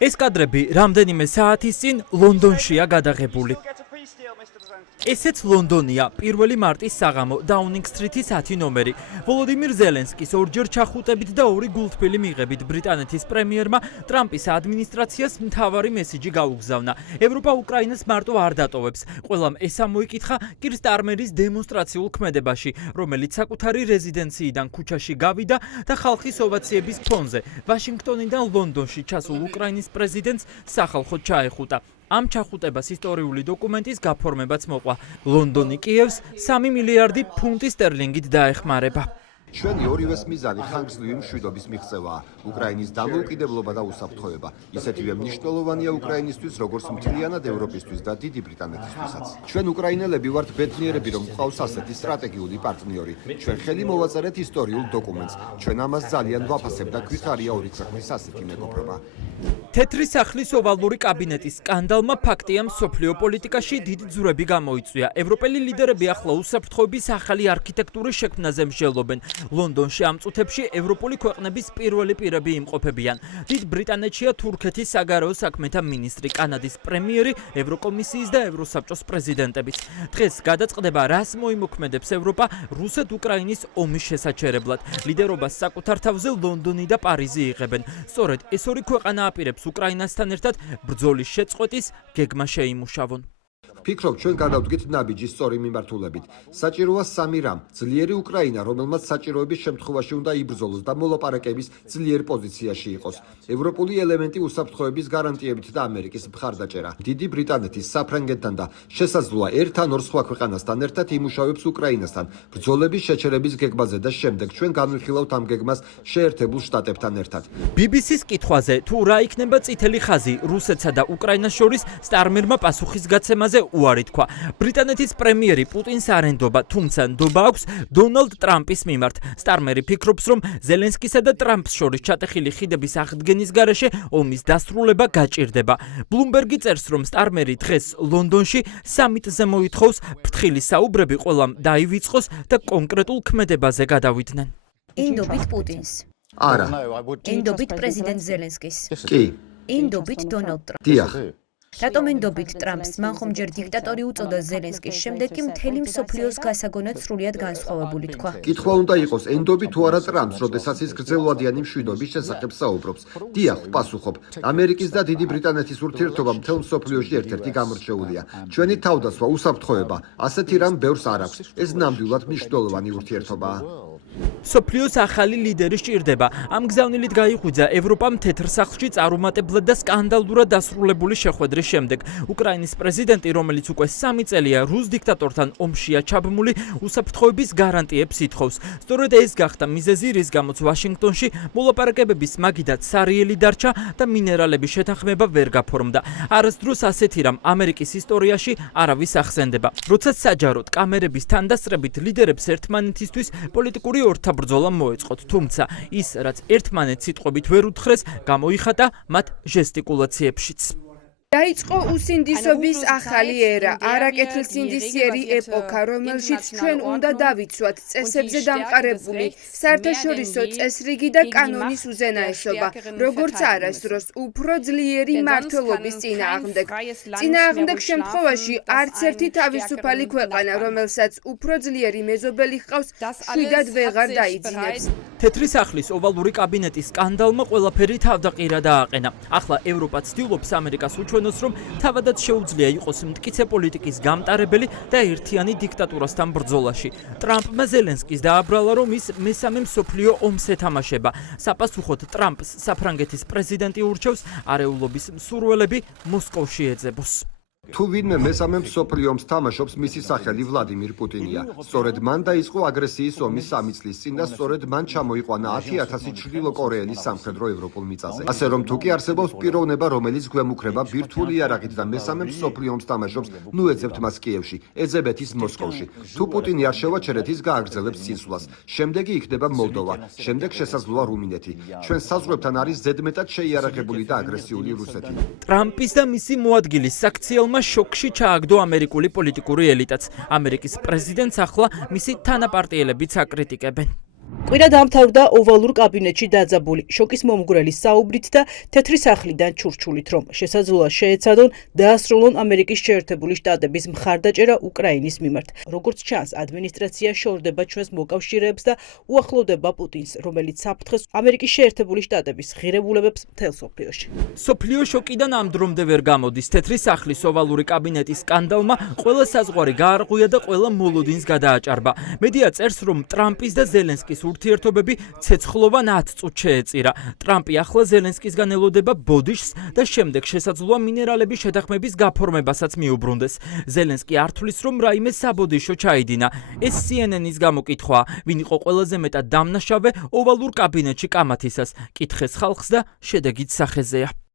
ეს კადრები რამდენიმე საათის წინ ლონდონშია გადაღებული. ესეც ლონდონია, 1 მარტის საღამო, დაუნინგ სტრიტის 10 ნომერი. ვოლოდიმირ ზელენსკის ორჯერ ჩახუტებით და 2 გულთბილი მიღებით ბრიტანეთის პრემიერმა ტრამპის ადმინისტრაციას მთავარი მესიჯი გაუგზავნა. ევროპა უკრაინას მარტო არ დატოვებს. ყველამ ეს ამოიკითხა კირ სტარმერის დემონსტრაციულ ქმედებაში, რომელიც საკუთარი რეზიდენციიდან ქუჩაში გავიდა და ხალხის ოვაციების ფონზე ვაშინგტონიდან ლონდონში ჩასულ უკრაინის პრეზიდენტს სახალხოდ ჩაეხუტა. ამ ჩახუტებას ისტორიული დოკუმენტის გაფორმებაც მოყვა. ლონდონი კიევს 3 მილიარდი ფუნტი სტერლინგით დაეხმარება. ჩვენი ორივეს მიზანი ხანგრძლივი მშვიდობის მიღწევაა, უკრაინის დამოუკიდებლობა და უსაფრთხოება. ისეთივე მნიშვნელოვანია უკრაინისთვის, როგორც მთლიანად ევროპისთვის და დიდი ბრიტანეთისთვისაც. ჩვენ უკრაინელები ვართ ბედნიერები, რომ გვყავს ასეთი სტრატეგიული პარტნიორი. ჩვენ ხელი მოვაწერეთ ისტორიულ დოკუმენტს. ჩვენ ამას ძალიან ვაფასებ და გვიხარია ორი ქვეყნის ასეთი მეგობრობა. თეთრი სახლის ოვალური კაბინეტის სკანდალმა ფაქტია მსოფლიო პოლიტიკაში დიდი ძვრები გამოიწვია. ევროპელი ლიდერები ახლა უსაფრთხოების ახალი არქიტექტურის შექმნაზე მსჯელობენ. ლონდონში ამ წუთებში ევროპული ქვეყნების პირველი პირები იმყოფებიან. დიდ ბრიტანეთშია თურქეთის საგარეო საქმეთა მინისტრი, კანადის პრემიერი, ევროკომისიის და ევროსაბჭოს პრეზიდენტებიც. დღეს გადაწყდება, რას მოიმოქმედებს ევროპა რუსეთ-უკრაინის ომის შესაჩერებლად. ლიდერობას საკუთარ თავზე ლონდონი და პარიზი იღებენ. სწორედ ეს ორი ქვეყანა აპირებს უკრაინასთან ერთად ბრძოლის შეწყვეტის გეგმა შეიმუშავონ. ვფიქრობ, ჩვენ გადავდგეთ ნაბიჯი სწორი მიმართულებით. საჭიროა 3 რამ: ძლიერი უკრაინა, რომელმაც საჭიროების შემთხვევაში უნდა იბრძოლოს და მოლაპარაკების ძლიერ პოზიციაში იყოს. ევროპული ელემენტი უსაფრთხოების გარანტიებით და ამერიკის მხარდაჭერა. დიდი ბრიტანეთის, საფრანგეთთან და შესაძლოა ერთ ან ორ სხვა ქვეყანასთან ერთად იმუშავებს უკრაინასთან ბრძოლების შეჩერების გეგმაზე და შემდეგ ჩვენ განვიხილავთ ამ გეგმას შეერთებულ შტატებთან ერთად. BBC-ს კითხვაზე, თუ რა იქნება წითელი ხაზი რუსეთსა და უკრაინას შორის, სტარმერმა პასუხისგაცემაზე უარი თქვა. ბრიტანეთის პრემიერი პუტინს არ ენდობა, თუმცა ნდობა აქვს დონალდ ტრამპის მიმართ. სტარმერი ფიქრობს, რომ ზელენსკისა და ტრამპს შორის ჩატეხილი ხიდების აღდგენის გარეშე ომის დასრულება გაჭირდება. ბლუმბერგი წერს, რომ სტარმერი დღეს ლონდონში სამიტზე მოითხოვს ფრთხილი საუბრები ყველამ დაივიწყოს და კონკრეტულ ქმედებაზე გადავიდნენ. ინდობით პუტინს. არა. ინდობით პრეზიდენტ ზელენსკის. კი. ინდობით დონალდ ტრამპს. დიახ. რატომ ენდობით ტრამპს? მან ხომ ჯერ დიქტატორი უწოდა ზელენსკის, შემდეგ კი მთელი მსოფლიოს გასაგონად სრულიად განსხვავებული თქვა. კითხვა უნდა იყოს, ენდობი თუ არა ტრამპს, როდესაც ის გრძელვადიანი მშვიდობის შესახებ საუბრობს. დიახ, ვპასუხობ. ამერიკის და დიდი ბრიტანეთის ურთიერთობა მთელ მსოფლიოში ერთ-ერთი გამორჩეულია. ჩვენი თავდაცვა, უსაფრთხოება, ასეთი რამ ბევრს არ აქვს. ეს ნამდვილად მნიშვნელოვანი ურთიერთობაა. მსოფლიოს ახალი ლიდერი სჭირდება. ამ გზავნილით გაიღვიძა ევროპამ თეთრ სახლში წარუმატებლად და სკანდალურად დასრულებული შეხვედრის შემდეგ. უკრაინის პრეზიდენტი, რომელიც უკვე 3 წელია რუს დიქტატორთან ომშია ჩაბმული, უსაფრთხოების გარანტიებს ითხოვს. სწორედ ეს გახდა მიზეზი, რის გამოც ვაშინგტონში მოლაპარაკებების მაგიდად სარიელი დარჩა და მინერალების შეთანხმება ვერ გაფორმდა. არასდროს ასეთი რამ ამერიკის ისტორიაში არავის ახსენდება. როცა საჯაროდ კამერების თანდასწრებით ლიდერებს ერთმანეთისთვის პოლიტიკური ორთაბრძოლა მოეწყოთ, თუმცა ის, რაც ერთმანეთს სიტყვებით ვერ უთხრეს, გამოიხატა მათ ჟესტიკულაციებშიც. დაიწყო უსინდისობის ახალი ერა, არაკეთილსინდისიერი ეპოქა, რომელშიც ჩვენ უნდა დავიცვათ წესებზე დამყარებული საერთაშორისო წესრიგი და კანონის უზენაესობა, როგორც არასდროს უფრო ძლიერი მმართველობის წინააღმდეგ. წინააღმდეგ შემთხვევაში არც ერთი თავისუფალი ქვეყანა, რომელსაც უფრო ძლიერი მეზობელი ჰყავს, შვიდად ვეღარ დაიძინებს. თეთრი სახლის ოვალური კაბინეტის სკანდალმა ყველაფერი თავდაყირა დააყენა. ახლა ევროპა ცდილობს ამერიკას უჩვენოს, რომ თავადაც შეუძლია იყოს მტკიცე პოლიტიკის გამტარებელი და ერთიანი დიქტატურასთან ბრძოლაში. ტრამპმა ზელენსკის დააბრალა, რომ ის მესამე მსოფლიო ომს ეთამაშება. საპასუხოდ ტრამპს საფრანგეთის პრეზიდენტი ურჩევს არეულობის მსურველები მოსკოვში ეძებოს. თუ ვინმე მესამე მსოფლიო ომს თამაშობს, მისი სახელი ვლადიმირ პუტინია. სწორედ მან დაიწყო აგრესიის ომი 3 წლის წინ და სწორედ მან ჩამოიყვანა 10,000 ჩრდილოკორეელი სამხედრო ევროპულ მიწაზე. ასე რომ თუ კი არსებობს პიროვნება, რომელიც გვემუქრება ბირთვული იარაღით და მესამე მსოფლიო ომს თამაშობს, ნუ ეძებთ მას კიევში, ეძებეთ ის მოსკოვში. თუ პუტინი არ შევაჩერეთ, ის გააგრძელებს წინსვლას. შემდეგი იქნება მოლდოვა, შემდეგ შესაძლოა რუმინეთი. ჩვენ საზღვრებთან არის ზედმეტად შეიარაღებული და აგრესიული რუსეთი. ტრამპის და მისი მოადგილის საქციელმა შოკში ჩააგდო ამერიკული პოლიტიკური ელიტაც. ამერიკის პრეზიდენტს ახლა მისი თანაპარტიელებიც აკრიტიკებენ. კვირა დაამთავრდა ოვალურ კაბინეტში დაძაბული შოკის მომგვრელი საუბრით და თეთრი სახლიდან ჩურჩულით, რომ შესაძლოა შეეცადონ დაასრულონ ამერიკის შეერთებული შტატების მხარდაჭერა უკრაინის მიმართ. როგორც ჩანს, ადმინისტრაცია შორდება ჩვენს მოკავშირეებს და უახლოვდება პუტინს, რომელიც საფრთხეს ამერიკის შეერთებული შტატების ღირებულებებს მთელ სოფლიოში. სოფლიო შოკიდან ამ დრომდე ვერ გამოდის. თეთრი სახლის ოვალური კაბინეტის სკანდალმა ყველა საზღვარი გაარღვია და ყველა მოლოდინს გადააჭარბა. მედია წერს, რომ ტრამპის და ზელენსკის ურთიერთობები ცეცხლოვან 10 წუთს შეეწირა. ტრამპი ახლა ზელენსკისგან ელოდება ბოდიშს და შემდეგ შესაძლოა მინერალების შეთანხმების გაფორმებასაც მიუბრუნდეს. ზელენსკი ართვლის, რომ რაიმე საბოდიშო ჩაიდინა. ეს CNN-ის გამოკითხვა, ვინ იყო ყველაზე მეტად დამნაშავე ოვალურ კაბინეტში კამათისას, კითხეს ხალხს და შედეგიც სახეზეა.